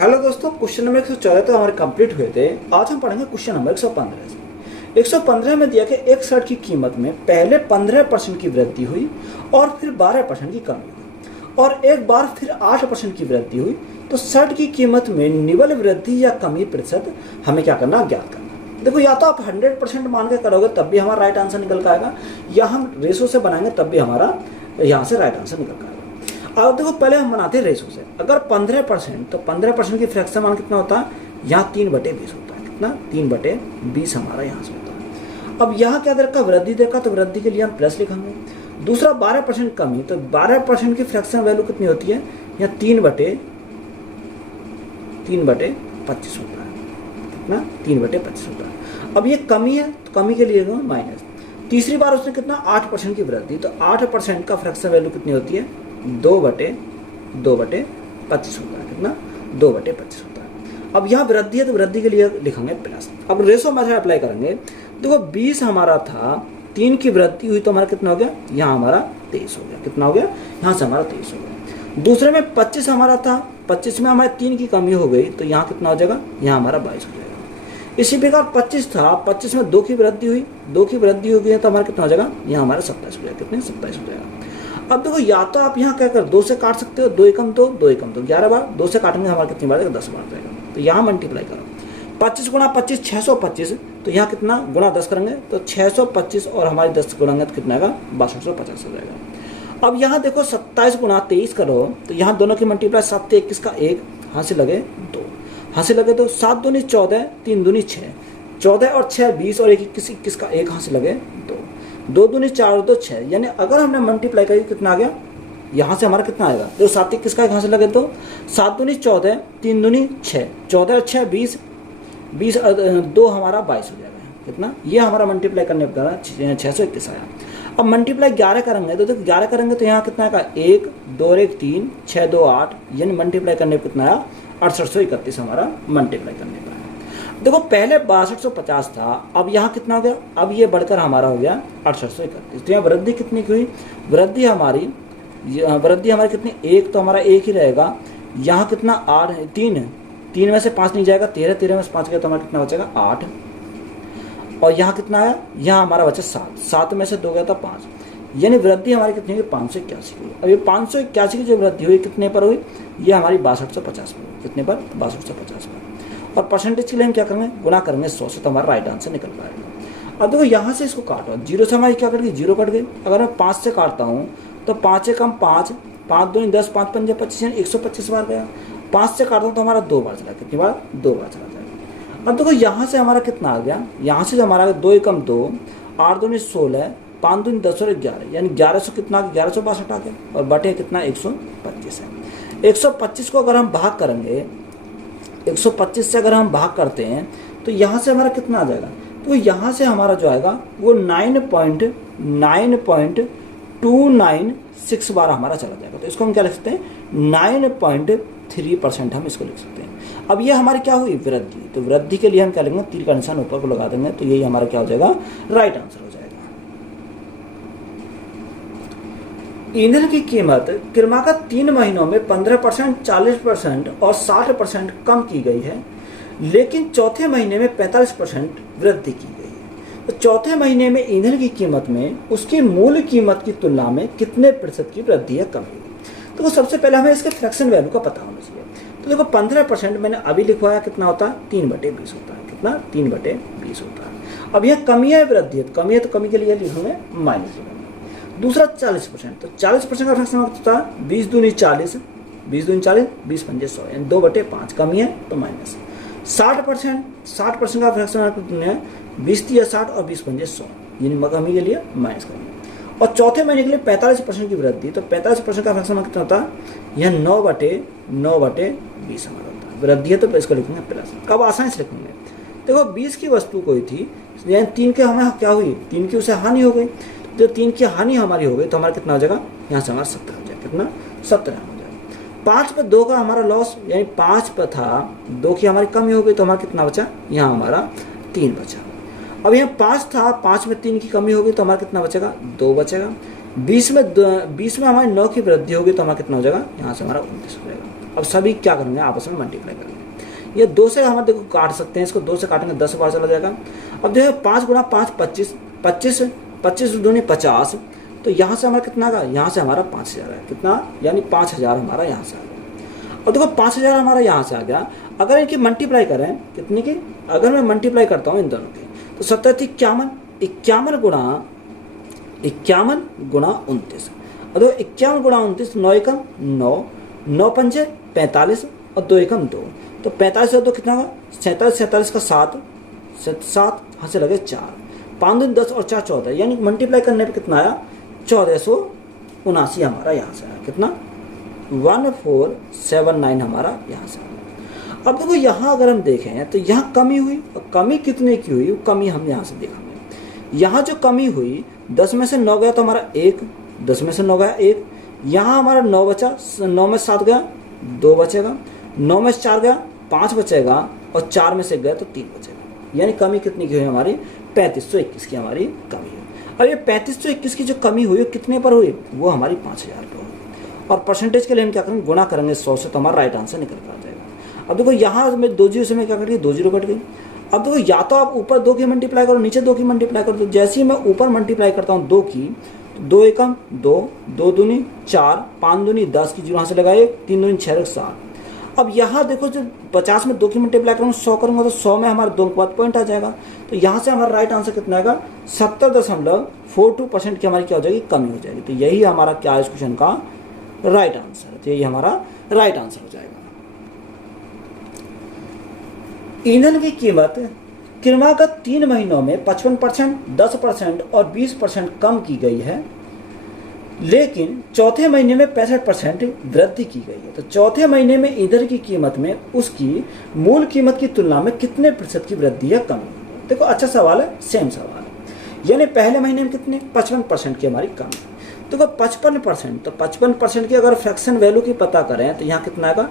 Hello दोस्तों, question number 114 तो हमारे कंप्लीट हुए थे। आज हम पढ़ेंगे क्वेश्चन नंबर 115 से। 115 में दिया कि एक शर्ट की कीमत में पहले 15% की वृद्धि हुई और फिर 12% की कमी हुई और एक बार फिर 8% की वृद्धि हुई, तो शर्ट की कीमत में निवल वृद्धि या कमी प्रतिशत हमें क्या करना, ज्ञात करना। देखो, या तो आप 100% मान के करोगे तब भी हमारा राइट आंसर निकल कर आएगा, या हम रेशो से बनाएंगे तब भी हमारा यहाँ से राइट आंसर निकल कर आएगा। अब देखो, पहले हम बनाते हैं रेशो से। अगर 15%, तो 15% की फ्रैक्शन मान कितना होता है, यहाँ 3/20 होता है। कितना? 3/20 हमारा यहाँ से होता है। अब यहाँ क्या देखा, वृद्धि देखा, तो वृद्धि के लिए हम प्लस लिखेंगे। दूसरा 12% कमी, तो 12% की फ्रैक्शन वैल्यू कितनी होती है, यहाँ 3/25 होता है। कितना? 3/25 होता है। अब ये कमी है, तो कमी के लिए माइनस। तीसरी बार उसने कितना, 8% की वृद्धि, तो 8% का फ्रैक्शन वैल्यू कितनी होती है, 2/25 होता है। कितना? 2/25 होता है। अब यहाँ वृद्धि है तो वृद्धि के लिए लिखेंगे प्लस। अब रेशो मेथड अप्लाई करेंगे। देखो, 20 हमारा था, 3 की वृद्धि हुई तो हमारा कितना हो गया, यहाँ हमारा 23 हो गया। कितना हो गया, यहाँ से हमारा 23 हो गया। दूसरे में 25 हमारा था, 25 में हमारे 3 की कमी हो गई, तो यहाँ कितना हो जाएगा, यहाँ हमारा 22 हो जाएगा। इसी प्रकार 25 था, 25 में 2 की वृद्धि हुई, 2 की वृद्धि हो गई तो हमारा कितना हो जाएगा, यहाँ हमारा 27 हो जाएगा। कितने? 27 हो जाएगा। अब देखो, या तो आप यहाँ क्या कर 2 से काट सकते हो, 2 एकम 2, 2 एकम 2, 11 बार 2 से काटेंगे हमारा कितनी बार जाएगा, 10 बार जाएगा। तो यहाँ मल्टीप्लाई करो, 25 गुणा 25 625, तो यहाँ कितना गुणा 10 करेंगे तो 625 और हमारी 10 गुणांगे तो कितना आएगा, 6250 हो जाएगा। अब यहाँ देखो, 27 गुणा 23 करो, तो यहाँ दोनों की मल्टीप्लाई, 7 21 का 1, हाँ से लगे 2, हाँ से लगे 2, 7 दूनी 14, 3 दूनी 6, 14 और 6 20 और 21 का 1, हाँ से लगे 2, 2 दूनी 4 और 2 6। यानी अगर हमने मल्टीप्लाई करी कितना आ गया, यहाँ से हमारा कितना आएगा, तो 7 21 का 1 हाँ से लगे 2, 7 दूनी 14, 3 दूनी 6, 14 और 6 20, 20 और 2 हमारा 22 हो जाएगा। कितना? ये हमारा मल्टीप्लाई करने पर 621 आया। अब मल्टीप्लाई 11 करेंगे तो देखो, 11 करेंगे तो यहाँ कितना आएगा, 1 2 और 1 3, 6 2 8, यानी मल्टीप्लाई करने पर कितना आया, 6831 हमारा मल्टीप्लाई करने पर। देखो, पहले 6250 था, अब यहाँ कितना हो गया, अब ये बढ़कर हमारा हो गया 6831। तो यहाँ वृद्धि कितनी की हुई, वृद्धि हमारी कितनी, 1 तो हमारा 1 ही रहेगा। यहाँ कितना 8 है, 3 में से 5 नहीं जाएगा, 13, 13 में से 5 गया तो हमारा कितना बचेगा, 8। और यहाँ कितना आया, यहाँ हमारा बचा 7, 7 में से 2 गया था 5, यानी वृद्धि हमारी कितनी हुई, 581 हुई। अब ये 581 की जो वृद्धि हुई कितने पर हुई, ये हमारी 6250 पर हुई। कितने पर? 6250 पर। और परसेंटेज के लिए हम क्या करेंगे, गुणा करेंगे 100 से, तो हमारा राइट आंसर निकल पाएगा। अब देखो, यहाँ से इसको काटो, 0 से हमारी क्या कट गई, 0 कट गई। अगर मैं 5 से काटता हूँ तो 5 से कम 5, 5 दूनी 10, 5 पंजे 25, यानी 125 बार गया। 5 से काटता हूँ तो हमारा 2 बार चला। कितनी बार? 2 बार चला जाएगा। अब देखो, यहाँ से हमारा कितना आ गया, यहाँ से हमारा 2 एकम 2, 8 दूनी 16, 5 दूनी 10 और 11, यानी 1100 कितना, 1162 आ गया। और बटे कितना, 125 है। 125 को अगर हम भाग करेंगे, 125 से अगर हम भाग करते हैं तो यहाँ से हमारा कितना आ जाएगा, तो यहाँ से हमारा जो आएगा वो 9.296 बार हमारा चला जाएगा। तो इसको हम क्या लिख सकते हैं, 9.3% हम इसको लिख सकते हैं। अब ये हमारी क्या हुई, वृद्धि। तो वृद्धि के लिए हम क्या लिखेंगे, तीर का निशान ऊपर को लगा देंगे, तो यही हमारा क्या हो जाएगा, राइट आंसर हो जाएगा। ईंधन की कीमत क्रमागत 3 महीनों में 15%, 40% और 60% कम की गई है, लेकिन चौथे महीने में 45% वृद्धि की गई है। तो चौथे महीने में ईंधन की कीमत में उसकी मूल कीमत की तुलना में कितने प्रतिशत की वृद्धि है, कमी हुई। तो सबसे पहले हमें इसके फ्रैक्शन वैल्यू का पता होना चाहिए। तो देखो, 15% मैंने अभी लिखवाया, कितना होता है, 3/20 होता है। कितना? 3/20 होता है। अब यह कमी है, वृद्धि है, तो कमी के लिए लिखोगे माइनस। दूसरा 40%, तो 40% का फ्रैक्शन होता है 20 दूनी 40, 20 दूनी 40, 20 पंजे 100, यानी 2/5 कमी है तो माइनस। 60% का फ्रैक्शन है 20 3 60 और 20 पंजे 100, यानी कमी के लिए माइनस करेंगे। और चौथे महीने के लिए 45% की वृद्धि, तो 45% का फ्रैक्शन कितना होता है, यह 9/20 हमारा होता है। वृद्धि है तो इसको लिखेंगे प्लस। कब आसानी से लिखेंगे, देखो 20 की वस्तु कोई थी, यानी 3 के हमें क्या हुई, 3 की उसे हानि हो गई। जो 3 की हानि हमारी हो गई तो हमारा कितना हो जाएगा, यहाँ से हमारा 17 हो जाएगा। कितना? 17 हो जाएगा। 5 पे 2 का हमारा लॉस, यानी 5 पे था, 2 की हमारी कमी हो गई तो हमारा कितना बचा, यहाँ हमारा 3 बचा। अब यहाँ 5 था, 5 में 3 की कमी हो गई तो हमारा कितना बचेगा, 2 बचेगा। 20 में हमारी 9 की वृद्धि होगी तो हमारा कितना हो जाएगा, यहाँ से हमारा 29 हो जाएगा। अब सभी क्या करेंगे, आपस में मल्टीप्लाई करेंगे। ये 2 से हम देखो काट सकते हैं, इसको 2 से काटेंगे 10 बार चला जाएगा। अब देखो 5 गुणा 5 25, 25 25 दूनी 50, तो यहाँ से हमारा कितना आएगा, यहाँ से हमारा 5000 है, कितना, यानी 5000 हमारा यहाँ से आ गया। और देखो 5000 हमारा यहाँ से आ गया। अगर इनकी मल्टीप्लाई करें कितनी की, अगर मैं मल्टीप्लाई करता हूँ इन दोनों की, तो 70 51, 51 गुणा 29। और 51 गुणा 29, 9 एकम 9, 9 पंजे 45 और 2 एकम 2, तो 45 से 2 कितना होगा, 47, 47 का 7, 7 यहाँ से लगे 4, 5 दूनी 10 और 4 14, यानी मल्टीप्लाई करने पे कितना आया, 1479 हमारा यहाँ से आया, कितना 1479 हमारा यहाँ से आया। अब देखो यहाँ अगर हम देखें तो यहाँ कमी हुई, और कमी कितने की हुई, कमी हम यहाँ से देखेंगे। यहाँ जो कमी हुई 10 में से 9 गया तो हमारा 1, 10 में से 9 गया 1, यहाँ हमारा 9 बचा, 9 में से 7 गया 2 बचेगा, 9 में से 4 गया 5 बचेगा, और 4 में से गया तो 3 बचेगा, यानी कमी कितनी की हुई हमारी, 3521 की हमारी कमी हुई। अब ये 3521 की जो कमी हुई कितने पर हुई, वो हमारी 5000 पर हुई। और परसेंटेज के लिए हम क्या करेंगे, गुणा करेंगे 100 से, तो हमारा राइट आंसर निकल कर आ जाएगा। अब देखो यहाँ में 2 जीरो से मैं क्या कट गई, 2 जीरो कट गई। अब देखो या तो आप ऊपर 2 की मल्टीप्लाई करो, नीचे 2 की मल्टीप्लाई करो। तो जैसे ही मैं ऊपर मल्टीप्लाई करता हूँ 2 की, 2 एकम 2, 2 दूनी 4, 5 दूनी 10 की जीरो यहाँ से लगाए, 3 दूनी 6 7। अब यहाँ देखो जो 50 में 2 की मल्टीप्लाई करूँगा 100 करूँगा, तो 100 में हमारा 2 के बाद पॉइंट आ जाएगा। तो यहाँ से हमारा राइट आंसर कितना आएगा, 70.42% की हमारी क्या हो जाएगी, कमी हो जाएगी। तो यही हमारा क्या है इस क्वेश्चन का राइट आंसर है, तो यही हमारा राइट आंसर हो जाएगा। ईंधन की कीमत क्रमागत 3 महीनों में 55%, 10% और 20% कम की गई है, लेकिन चौथे महीने में 65% वृद्धि की गई है। तो चौथे महीने में ईंधन की कीमत में उसकी मूल कीमत की तुलना में कितने प्रतिशत की वृद्धि या कमी। देखो अच्छा सवाल है, सेम सवाल है। यानी पहले महीने में कितने, 55% की हमारी कमी। तो 55%, तो 55% की अगर फ्रैक्शन वैल्यू की पता करें तो यहाँ कितना आएगा,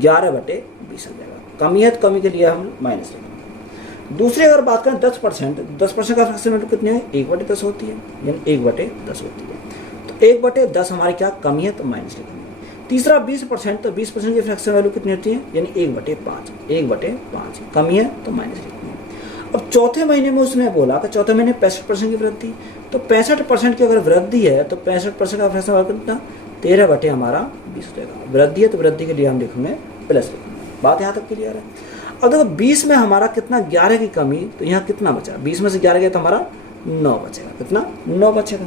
11/20 आ जाएगा। कमी है तो कमी के लिए हम माइनस लेंगे। दूसरी अगर बात करें 10%, 10% का फ्रैक्शन वैल्यू कितनी है, 1/10 होती है, यानी 1/10 होती है। तो 1/10 हमारी क्या कमी है, तो माइनस लिखेंगे। तीसरा 20%, तो 20% की फ्रैक्शन वैल्यू कितनी होती है, यानी 1/5, 1/5 कमी है तो माइनस लिखेंगे। अब चौथे महीने में उसने बोला कि चौथे महीने 65% की वृद्धि, तो 65% की अगर वृद्धि है तो 65% का फ्रैक्शन वैल्यू कितना, 13/20 हमारा 20 हो जाएगा। वृद्धि है तो वृद्धि के लिए हम लिखेंगे प्लस लिखेंगे। बात यहाँ तक क्लियर है। अब देखो 20 में हमारा कितना, 11 की कमी, तो यहाँ कितना बचा, 20 में से 11 गया तो हमारा 9 बचेगा, कितना 9 बचेगा।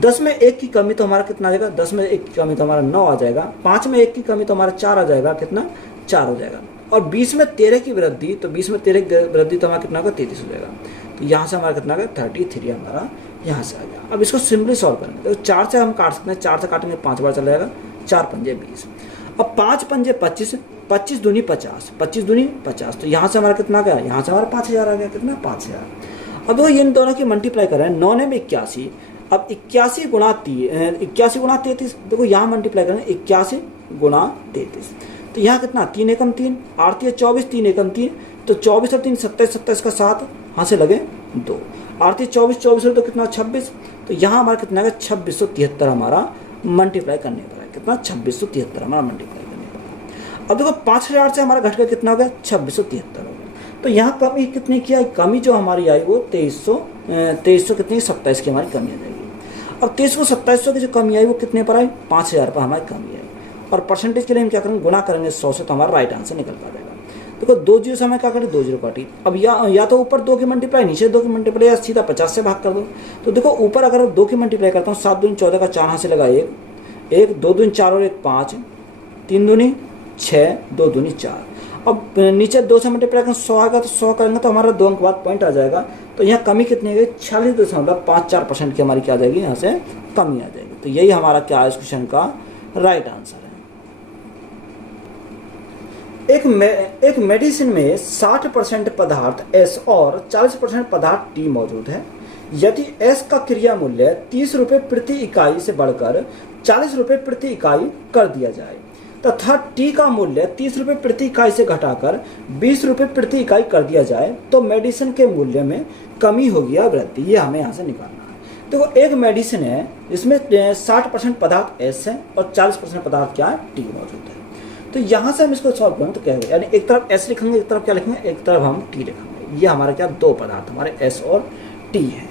10 में 1 की कमी तो हमारा कितना आ जाएगा, 10 में 1 की कमी तो हमारा 9 आ जाएगा। 5 में 1 की कमी तो हमारा 4 आ जाएगा, कितना 4 हो जाएगा। और 20 में 13 की वृद्धि, तो 20 में 13 की वृद्धि तो हमारा कितना होगा, 33 हो जाएगा। तो यहाँ से हमारा कितना आ गया, 33 हमारा यहाँ से आ गया। अब इसको सिंपली सॉल्व करेंगे, तो 4 से हम काट सकते हैं, 4 से काटेंगे 5 बार चला जाएगा, 4 पंजे 20। अब 5 पंजे 25, 25 दूनी 50, 25 दूनी 50, तो यहाँ से हमारा कितना गया, यहाँ से हमारा 5000 आ गया, कितना 5000। अब वो इन दोनों की मल्टीप्लाई करें, 9 में 81, अब 81 गुणा 33, देखो यहाँ मल्टीप्लाई करें 81 गुणा 33, तो यहाँ कितना 3 एकम 3, 8 या 24, 3 एकम 3, तो 24 और 3 27, 27 का 7, यहाँ से लगे 2, 8 या 24, 24 तो कितना 26, तो यहाँ हमारा कितना है 2673 हमारा मल्टीप्लाई करने पर है, कितना 2673 हमारा मल्टीप्लाई करने पर है। अब देखो 5000 से हमारा घट कर कितना हो गया, 2673 हो गया। तो यहाँ कमी कितनी की आई, कमी जो हमारी आई वो 2300 कितनी 27 की हमारी कमी आ जाएगी। अब 2300 2700 की जो कमी आई वो कितने पर आई, 5000 पर हमारी कमी आई। और परसेंटेज के लिए हम क्या करेंगे, गुणा करेंगे 100 से, तो हमारा राइट आंसर निकल कर जाएगा। देखो 2 जीरो से हमें क्या करें, 2 जीरो काटी। अब या तो ऊपर 2 की मल्टीप्लाई, नीचे 2 की मल्टीप्लाई, या सीधा 50 से भाग कर दो। तो देखो ऊपर अगर 2 की मल्टीप्लाई करता हूँ, 7 दूनी 14 का 4 यहाँ से लगा 1, 2 दूनी 4 और 1 5, 3 दूनी 6, 2 दूनी 4। अब नीचे 2 से मल्टीप्लाई करें 100 आएगा, तो 100 करेंगे तो हमारा 2 अंक बाद पॉइंट आ जाएगा। तो यहाँ कमी कितनी है, 46.54% की हमारी क्या आ जाएगी, यहाँ से कमी आ जाएगी। तो यही हमारा क्या है इस क्वेश्चन का राइट आंसर है। एक मेडिसिन में 60% पदार्थ S और 40% पदार्थ T मौजूद है। यदि S का क्रिया मूल्य 30 रुपये प्रति इकाई से बढ़कर 40 रुपये प्रति इकाई कर दिया जाए तथा T का मूल्य 30 रुपये प्रति इकाई से घटाकर 20 रुपये प्रति इकाई कर दिया जाए, तो मेडिसिन के मूल्य में कमी होगी या वृद्धि, ये हमें यहाँ से निकालना है। देखो एक मेडिसिन है जिसमें 60% पदार्थ S है और 40% पदार्थ क्या है, T मौजूद है। तो यहाँ से हम इसको सॉल्व करें तो क्या होगा, यानी एक तरफ S लिखेंगे, एक तरफ क्या लिखेंगे, एक तरफ हम T लिखेंगे। ये हमारे क्या दो पदार्थ हमारे S और T है।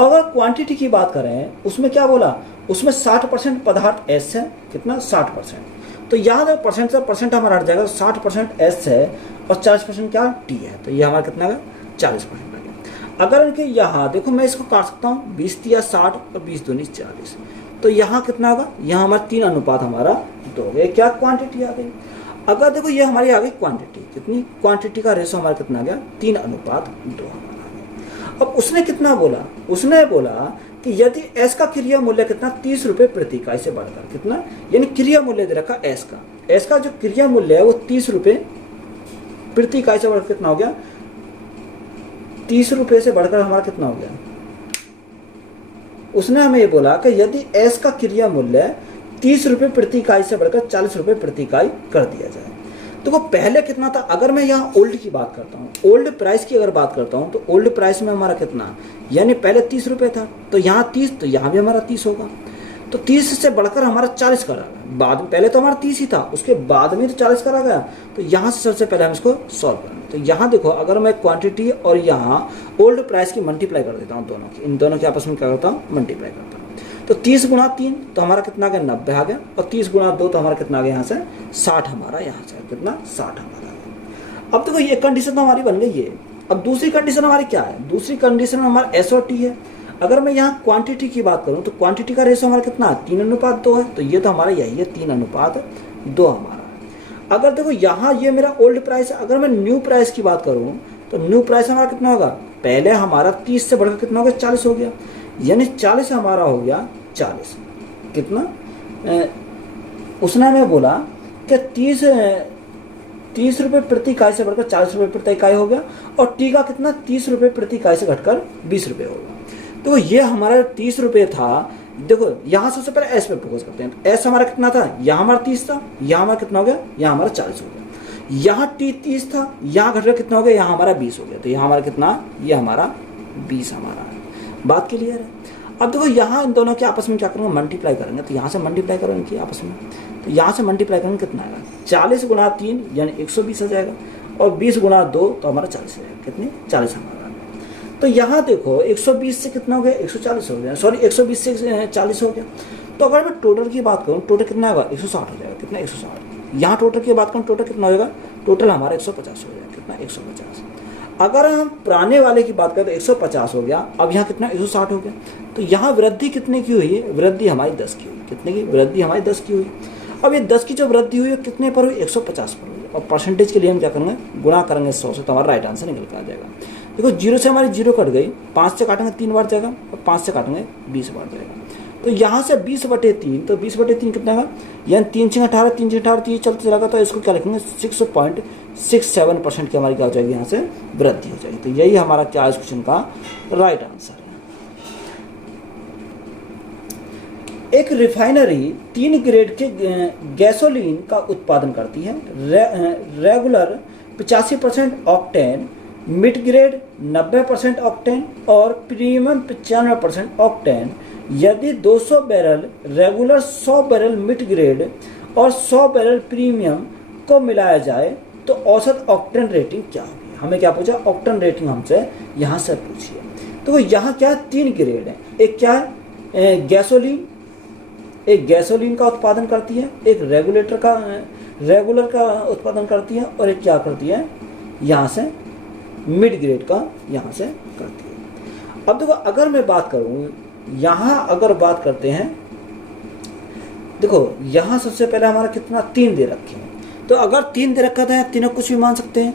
अगर क्वांटिटी की बात करें उसमें क्या बोला, उसमें 60% पदार्थ S है, कितना 60%। तो यहाँ देखो परसेंट से परसेंट हमारा हट जाएगा, 60% S है और 40% क्या T है, तो ये हमारा कितना है 40% आ गया। अगर इनके यहाँ देखो मैं इसको काट सकता हूँ, 20 या 60 और 20 दूनी 40, तो यहाँ कितना होगा, यहाँ हमारा 3 अनुपात हमारा 2 हो गया, क्या क्वांटिटी आ गई। अगर देखो ये हमारी आ गई क्वांटिटी, कितनी क्वांटिटी का रेशो हमारा कितना आ गया 3 अनुपात 2 हमारा आ गया। अब उसने कितना बोला, उसने बोला कि यदि S का क्रिया मूल्य कितना 30 रुपये प्रति इकाई से बढ़कर, कितना, यानी क्रिया मूल्य दे रखा S का जो क्रिया मूल्य है वो 30 रुपये प्रति इकाई से बढ़कर कितना हो गया, 30 रुपये से बढ़कर हमारा कितना हो गया। उसने हमें ये बोला कि यदि S का क्रिया मूल्य 30 रुपये प्रति इकाई से बढ़कर 40 रुपये प्रति इकाई कर दिया जाए, तो वो पहले कितना था। अगर मैं यहाँ ओल्ड की बात करता हूँ, ओल्ड प्राइस की अगर बात करता हूँ, तो ओल्ड प्राइस में हमारा कितना, यानी पहले 30 रुपये था, तो यहाँ 30, तो यहाँ भी हमारा 30 होगा। तो 30 से बढ़कर हमारा 40 करा गया, बाद में पहले तो हमारा 30 ही था, उसके बाद में तो 40 करा गया। तो यहाँ से सबसे पहले हम इसको सॉल्व करेंगे। तो यहाँ देखो, अगर मैं क्वांटिटी और यहाँ ओल्ड प्राइस की मल्टीप्लाई कर देता हूँ, दोनों की, इन दोनों के आपस में क्या करता हूँ, मल्टीप्लाई करता हूँ। तो 30 गुणा 3 तो हमारा कितना आ गया 90 आ गया, और 30 गुणा 2 तो हमारा कितना आ गया यहाँ से 60, हमारा यहाँ से कितना 60 हमारा आ गया। अब देखो ये कंडीशन तो हमारी बन गई है। अब दूसरी कंडीशन हमारी क्या है, दूसरी कंडीशन में हमारा S और T है। अगर मैं यहाँ क्वांटिटी की बात करूँ तो क्वांटिटी का रेशो हमारा कितना 3 अनुपात 2 है, तो ये तो हमारा यही है 3 अनुपात 2 हमारा है। अगर देखो यहाँ ये मेरा ओल्ड प्राइस है, अगर मैं न्यू प्राइस की बात करूँ तो न्यू प्राइस हमारा कितना होगा, पहले हमारा 30 से बढ़कर कितना हो गया 40 हो गया, यानी 40 हमारा हो गया 40 कितना। उसने हमें बोला कि 30 रुपये प्रति इकाई से बढ़कर 40 रुपये प्रति इकाई हो गया, और टी का कितना 30 रुपये प्रति इकाई से घटकर 20 रुपये होगा। तो ये हमारा 30 रुपये था। देखो यहाँ सबसे पहले एस पे फोकस करते हैं। तो एस हमारा कितना था, यहाँ हमारा 30 था, यहाँ हमारा कितना हो गया, यहाँ हमारा 40 हो गया। यहाँ टी 30 था, यहाँ घटकर कितना हो गया, यहाँ हमारा 20 हो गया। तो यहाँ हमारा कितना, ये हमारा 20 हमारा है। बात क्लियर है। अब देखो यहाँ इन दोनों के आपस में क्या करेंगे, मल्टीप्लाई करेंगे। तो यहाँ से मल्टीप्लाई करो इनकी आपस में, तो यहाँ से मल्टीप्लाई करेंगे कितना आएगा, 40 गुणा 3 यानी 120 आ जाएगा, और 20 गुणा 2 तो हमारा 40 आ जाएगा। कितने 40 हमारा। तो यहाँ देखो 120 से कितना हो गया, 140 हो गया, सॉरी 120 से 40 हो गया। तो अगर मैं टोटल की बात करूँ, टोटल कितना होगा 160 हो जाएगा। कितना 160। यहाँ टोटल की बात करूँ, टोटल कितना होगा, टोटल हमारा 150 हो जाएगा। कितना 150। अगर हम पुराने वाले की बात करें तो 150 हो गया, अब यहाँ कितना 160 हो गया। तो यहाँ वृद्धि कितने की हुई है, वृद्धि हमारी 10 की हुई। कितने की वृद्धि हमारी 10 की हुई। अब ये 10 की जो वृद्धि हुई है कितने पर हुई, 150 पर हुई। और परसेंटेज के लिए हम क्या करेंगे, गुणा करेंगे 100 से, तो हमारा राइट आंसर निकल कर आ जाएगा। देखो 0 से हमारी 0 कट गई, 5 से काटेंगे 3 बार जाएगा, और 5 से काटेंगे 20 बार जाएगा। तो यहाँ से 20/3, तो 20/3 कितना होगा, यानी 3 6 18, 3 6 18 ये चलते चला। तो इसको क्या लिखेंगे, 6.67% की हमारी क्या हो जाएगी, यहाँ से वृद्धि हो जाएगी। तो यही हमारा क्या इस क्वेश्चन का राइट आंसर है। एक रिफाइनरी 3 ग्रेड के गैसोलीन का उत्पादन करती है। Regular 85% octane, mid grade 90% octane और प्रीमियम 95% ऑक्टेन। यदि 200 barrel regular, 100 barrel mid grade और 100 बैरल प्रीमियम को मिलाया जाए तो औसत ऑक्टेन रेटिंग क्या होगी। हमें क्या पूछा, ऑक्टेन रेटिंग हमसे यहाँ से पूछिए। तो यहाँ क्या 3 ग्रेड है, एक क्या है गैसोलीन, एक गैसोलीन का उत्पादन करती है, एक रेगुलर का उत्पादन करती है, और एक क्या करती है, यहाँ से मिड ग्रेड का यहाँ से करती है। अब देखो अगर मैं बात करूँ, यहाँ अगर बात करते हैं, देखो यहाँ सबसे पहले हमारा कितना 3 दे रखे हैं। तो अगर 3 दे रखा था, तीनों कुछ भी मान सकते हैं।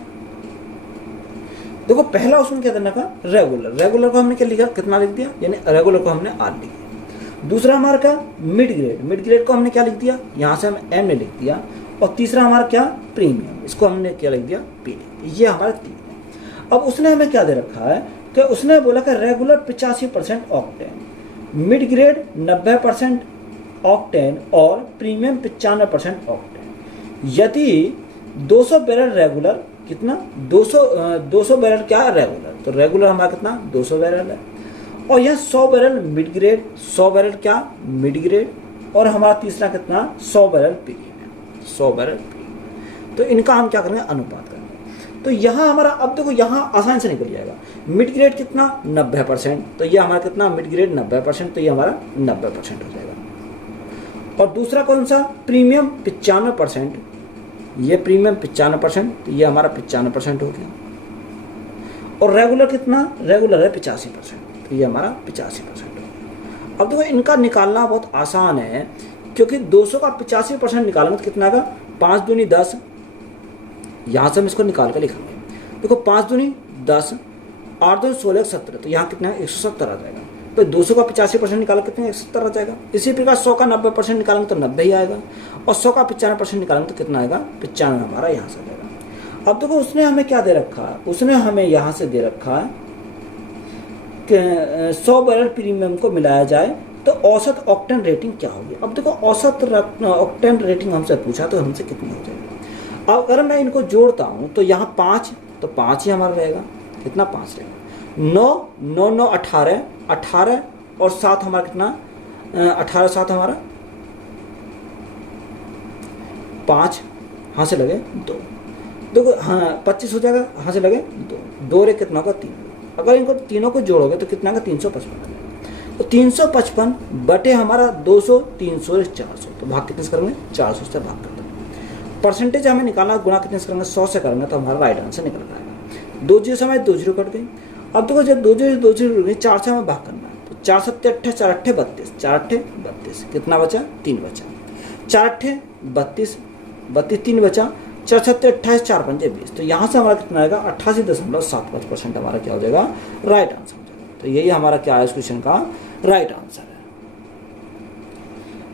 देखो पहला उसमें क्या देना था, रेगुलर को हमने क्या लिखा, कितना लिख दिया, यानी रेगुलर को हमने R लिख दिया। दूसरा हमारा क्या मिड ग्रेड को हमने क्या लिख दिया, यहाँ से हम M ने लिख दिया। और तीसरा हमारा क्या प्रीमियम, इसको हमने क्या लिख दिया P। ये हमारा 3 है। अब उसने हमें क्या दे रखा है कि उसने बोला कि regular 85% octane, mid grade 90% octane और प्रीमियम 95% ऑक्टेन। यदि 200 बैरल रेगुलर, कितना 200 बैरल क्या है रेगुलर, तो रेगुलर हमारा कितना 200 बैरल है। और यह 100 बैरल मिड ग्रेड, 100 बैरल क्या मिड ग्रेड, और हमारा तीसरा कितना 100 बैरल प्रीमियम, 100 बैरल प्रीमियम। तो इनका हम क्या करेंगे, अनुपात करेंगे। तो यहाँ हमारा, अब देखो यहाँ आसान से निकल जाएगा, मिड ग्रेड कितना 90%, तो ये हमारा कितना मिड ग्रेड 90%, तो ये हमारा 90% हो जाएगा। और दूसरा कौन सा, प्रीमियम 95%, ये प्रीमियम 95%, तो ये हमारा 95% हो गया। और रेगुलर कितना, रेगुलर है 85%, तो ये हमारा 85% हो। अब देखो इनका निकालना बहुत आसान है, क्योंकि 200 का 85% निकालेंगे तो कितना आएगा, 5 दूनी 10, यहाँ से हम इसको निकाल कर लिखेंगे। देखो 5 दूनी 10, 8 दूनी 16, 17, तो यहाँ कितना 170 आ जाएगा। तो 200 का 85% निकाला कितना 170 आ जाएगा। इसी प्रकार 100 का 90% निकालेंगे तो 90 ही आएगा, और 100 का 95% निकालेंगे तो कितना आएगा, 95 हमारा यहाँ से आ जाएगा। अब देखो उसने हमें क्या दे रखा है, उसने हमें यहाँ से दे रखा है कि 100 बैरल प्रीमियम को मिलाया जाए तो औसत ऑक्टेन रेटिंग क्या होगी। अब देखो औसत ऑक्टेन रेटिंग हमसे पूछा तो हमसे कितनी हो जाएगी। अब अगर मैं इनको जोड़ता हूँ तो यहाँ 5, तो 5 ही हमारा रहेगा, कितना 5 रहेगा। 9 9 9 18 18 और 7 हमारा कितना 18 7 हमारा 5, यहाँ से लगे 2, देखो हाँ 25 हो जाएगा, यहाँ से लगे 2, 2 रे कितना होगा 3। अगर इनको तीनों को जोड़ोगे तो कितना होगा 355। तो 355 बटे हमारा 200, 300 400, तो भाग कितने से करेंगे 400 से भाग कर देंगे। परसेंटेज हमें निकालना, गुणा कितने से करेंगे 100 से करेंगे, तो हमारा राइट आंसर निकल जाएगा। 2 जीरो से हमारे 2 जीरो कट गई। अब देखो जब 2 जीरो गई, 4 से हमें भाग करना है, तो 4 7 8 4 8 32, 4 8 32, कितना बचा 3 बचा, 4 8 32 32 3 बचा, 4 7 28 4 5 20, तो यहाँ से हमारा कितना आएगा 88.75% हमारा क्या हो जाएगा, राइट आंसर हो जाएगा। तो यही हमारा क्या है इस क्वेश्चन का राइट आंसर है।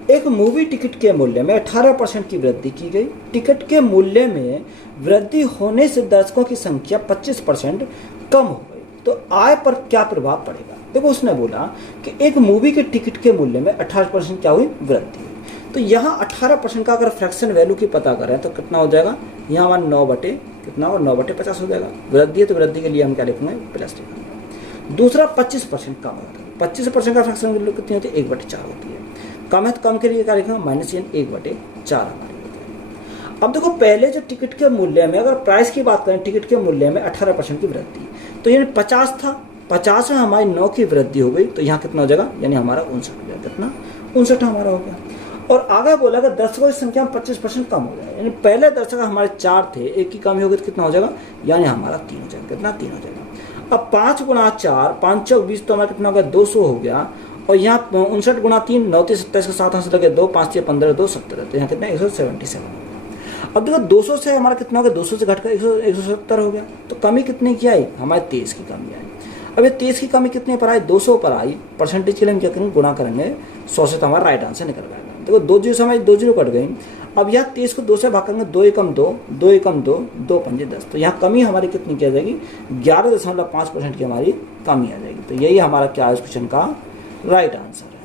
एक मूवी टिकट के मूल्य में 18% की वृद्धि की गई। टिकट के मूल्य में वृद्धि होने से दर्शकों की संख्या 25% कम हो गई, तो आय पर क्या प्रभाव पड़ेगा। देखो उसने बोला कि एक मूवी के टिकट के मूल्य में 18% क्या हुई, वृद्धि। तो यहाँ 18% का अगर फ्रैक्शन वैल्यू की पता करें तो कितना हो जाएगा, यहाँ हमारा 9 बटे कितना और 9 बटे 50 हो जाएगा। वृद्धि है तो वृद्धि के लिए हम क्या लिखेंगे, प्लस लिखेंगे। दूसरा 25% कम होता है। 25% का फ्रैक्शन वैल्यू कितनी होती है, 1/4 होती है। कम है तो कम के लिए क्या लिखेंगे, माइनस 1/4 हमारी होती है। अब देखो पहले जो टिकट के मूल्य में, अगर प्राइस की बात करें, टिकट के मूल्य में 18% की वृद्धि, तो यानी 50 था, 50 में हमारी 9 की वृद्धि हो गई, तो यहाँ कितना हो जाएगा, यानी हमारा 59 हो गया, कितना 59 हमारा हो गया। और आगे बोला कि दर्शकों की संख्या में 25% कम हो जाएगा, यानी पहले दर्शक हमारे 4 थे, 1 की कमी होगी तो कितना हो जाएगा, यानी हमारा 3 हो जाएगा, कितना 3 हो जाएगा। अब 5 गुणा 4, 5 चौक 20, तो हमारा कितना हो गया 200 हो गया। और यहाँ 59 गुणा 3, 9 27 के साथ यहाँ से लगे 2, 5 6 15 2 17, तो यहाँ कितना 177 हो गया। अब देखो 200 से हमारा कितना हो गया, 200 से घटकर 170 हो गया, तो कमी कितनी की आई, हमारे 23 की कमी आई। अब ये 23 की कमी कितने पर आई, 200 पर आई। परसेंटेज के लिए हम क्या करेंगे, गुणा करेंगे 100 से, तो हमारा राइट आंसर निकल जाएगा। देखो 2 जीरो से हमारी 2 जीरो कट गई। अब यहाँ 23 को 2 से भाग करेंगे, 2 एकम 2, 2 एकम 2, 2 पंजे 10, तो यहाँ कमी हमारी कितनी की आ जाएगी, 11.5% की हमारी कमी आ जाएगी। तो यही हमारा क्या है इस क्वेश्चन का राइट आंसर है।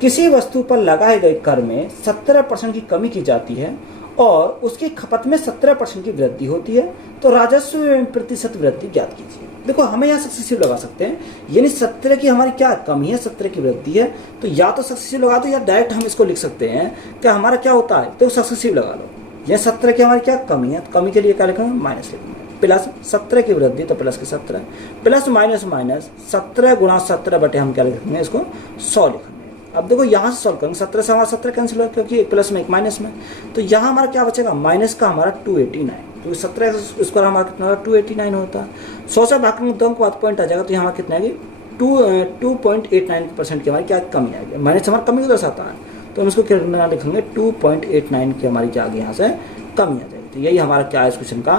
किसी वस्तु पर लगाए गए कर में 17% की कमी की जाती है और उसकी खपत में 17% की वृद्धि होती है, तो राजस्व में प्रतिशत वृद्धि ज्ञात कीजिए। देखो हमें यहाँ सक्सेसिव लगा सकते हैं, यानी 17 की हमारी क्या कमी है, 17 की वृद्धि है, तो या तो सक्सेसिव लगा दो या डायरेक्ट हम इसको लिख सकते हैं कि हमारा क्या होता है, तो सक्सेसिव लगा लो। यह 17 की हमारी क्या कमी है, तो कमी के लिए क्या लिखेंगे, माइनस लिखेंगे, प्लस 17 की वृद्धि, तो प्लस के 17, प्लस माइनस माइनस 17 गुणा 17 बटे हम क्या लिखेंगे, इसको 100 लिखेंगे। अब देखो यहाँ से सॉल्व करेंगे, 17 से हमारा 17 कैंसिल होगा क्योंकि एक प्लस में एक माइनस में, तो यहाँ हमारा क्या बचेगा, माइनस का हमारा 289, तो 17 स्क्वायर हमारा कितना होगा 289 होता है। 100 से भाग करेंगे 2 के बाद पॉइंट आ जाएगा, तो यहाँ कितना आएगी 2.89% की हमारी क्या कमी आएगी। माइनस हमारा कमी को दर्शाता है, तो हम इसको क्या लिखेंगे 2.89 की हमारी क्या आगे यहाँ से कमी आ जाएगी। तो यही हमारा क्या है इस क्वेश्चन का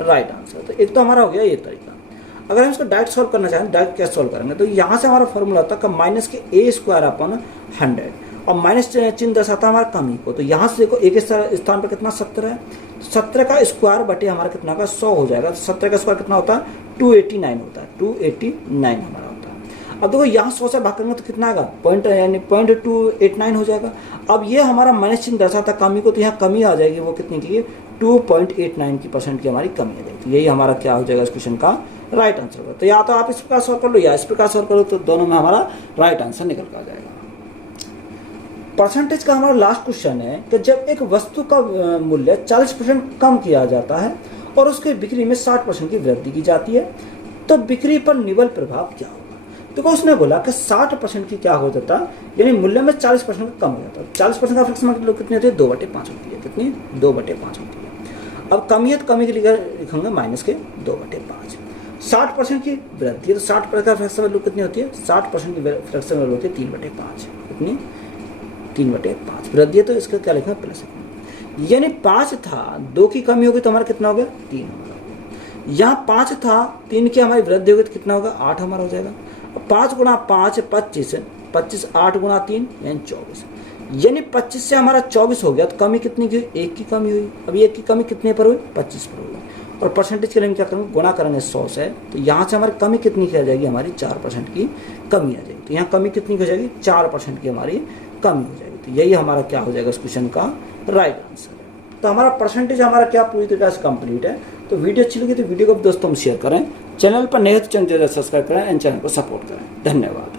राइट आंसर। तो एक तो हमारा हो गया ये तरीका। अगर हम इसको डायरेक्ट सॉल्व करना चाहें, डायरेक्ट कैसे सॉल्व करेंगे, तो यहाँ से हमारा फॉर्मूला होता है माइनस के a स्क्वायर अपन 100, और माइनस चिन्ह दर्शाता है हमारा कमी को, तो यहाँ से देखो एक स्थान पर कितना 17 है, 17 का स्क्वायर बटे हमारा कितना का 100 हो जाएगा। 17 का स्क्वायर कितना होता है 289 होता है, 289 हमारा होता है। अब देखो यहाँ 100 से भाग करेंगे तो कितना आएगा पॉइंट, यानी 0.289 हो जाएगा। अब ये हमारा माइनस चिन्ह दर्शाता है कमी को, तो यहाँ कमी आ जाएगी, वो कितनी की 2.89% की हमारी कमी आ जाएगी। यही हमारा क्या हो जाएगा इस क्वेश्चन का राइट आंसर होगा। तो या तो आप इस प्रकार सॉल्व कर लो या इस प्रकार सॉल्व करो, तो दोनों में हमारा राइट आंसर निकल कर आ जाएगा। परसेंटेज का हमारा लास्ट क्वेश्चन है कि जब एक वस्तु का मूल्य 40% कम किया जाता है और उसके बिक्री में 60% की वृद्धि की जाती है तो बिक्री पर निवल प्रभाव क्या होगा। देखो उसने बोला कि 60% की क्या हो जाता यानी मूल्य में 40% कम हो जाता है। 40% का फ्रैक्शन मतलब कितनी होती है 2/5 होती है। कितनी 2/5 होती है। अब कमी है तो कमी के लिए लिखेंगे माइनस के 2/5। 60% की वृद्धि है तो 60% का फ्रैक्शन वैल्यू कितनी होती है 60% की फ्रैक्शन वैल्यू होती है 3/5। कितनी 3/5 वृद्धि है तो इसका क्या लिखेंगे प्लस। यानी 5 था 2 की कमी होगी तो हमारा कितना हो गया 3 होगा। यहाँ 5 था 3 की हमारी वृद्धि होगी तो कितना होगा 8 हमारा हो जाएगा। 5 गुणा 5 25, 25 8 गुणा 3 यानी 24। यानी 25 से हमारा 24 हो गया तो कमी कितनी की 1 की कमी हुई। अब 1 की कमी कितने पर हुई 25 पर हुई। और परसेंटेज के लिए हम क्या करेंगे गुणा करेंगे 100 से तो यहाँ से हमारी कमी कितनी की आ जाएगी हमारी 4% की कमी आ जाएगी। तो यहाँ कमी कितनी की हो जाएगी 4% की हमारी कमी हो जाएगी। तो यही हमारा क्या हो जाएगा इस क्वेश्चन का राइट आंसर है। तो हमारा परसेंटेज हमारा क्या पूरी तरीके से कंप्लीट है। तो वीडियो अच्छी लगी तो वीडियो को दोस्तों में शेयर करें। चैनल पर नए तो चैनल सब्सक्राइब करें एंड चैनल को सपोर्ट करें। धन्यवाद।